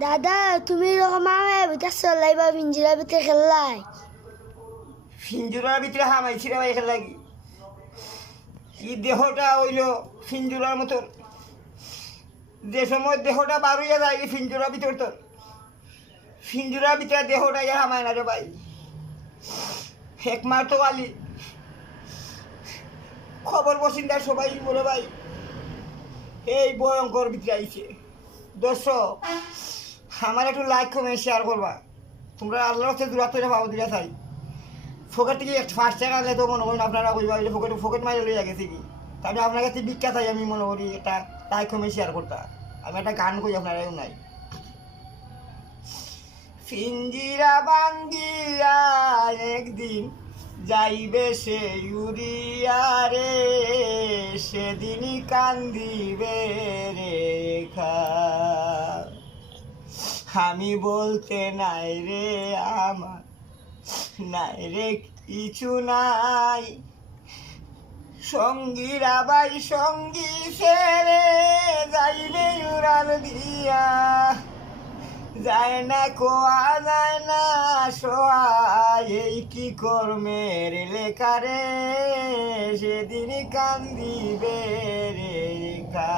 দাদা তুমি এরকম আমার ভিতরে চলাই বা পিঞ্জিরার ভিতরে খেললাই ফিঞ্জুরার ভিতরে হামাইছি রে ভাই এখানে লাগি কি দেহটা হইল ফিঞ্জুরার মতন যে সময় দেহটা বার হইয়া যায় এই ফিঞ্জুরার ভিতর তো ফিঞ্জুরার ভিতরে দেহটা ইয়া হামায় না রে ভাই একমার তো আলি খবর বসিন্দার সবাই বলে ভাই এই ভয়ঙ্কর ভিতরে আইছে দর্শক আমার একটু লাইক কমে শেয়ার করবা তোমরা আল্লাহর হচ্ছে দূরাত্ম ভাবো দিলা চাই ফোকেট থেকে ফার্স্ট টাকা আনলে তো মনে করেন আপনারা কইবা ফোকেট ফোকেট মাইলে লইয়া গেছে কি তাহলে আপনার কাছে বিখ্যাত চাই আমি মনে করি একটা লাইক কমে শেয়ার করতা আমি একটা গান করি আপনারাও নাই ফিঞ্জিরা বাঙ্গিয়া একদিন যাইবে সে উড়িয়া রে সেদিনই কান্দিবে রেখা আমি বলতে নাই রে আমার নাই রে কিছু নাই সঙ্গীরা ভাই সঙ্গী ছেড়ে যাইবে উড়াল দিয়া যায় না কোয়া যায় না সহায় এই কি কর্মের লেখা রে সেদিনই কান্দিবে রেখা